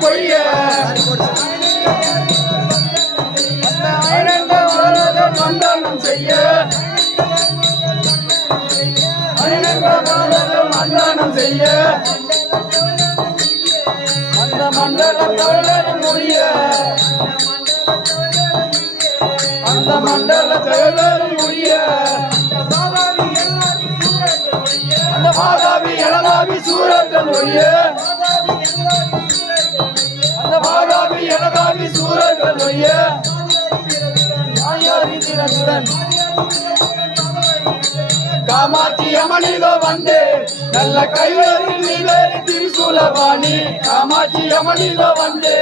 ஒழிய ஐநந்த வரதன் மண்டலம் செய்ய ஐநந்த வரதன் மண்டலம் செய்ய அந்த மண்டலம் தொழிலும் ஒழிய அந்த மண்டல தொழிலும் ஒழிய அந்த மாதாவி எழதாவி சூரர்கள் ஒழிய காமாட்சி அமனிதோ வந்து நல்ல கைவேறி நீவேறி திரிசூலபாணி. காமாட்சி அமனிதோ வந்து.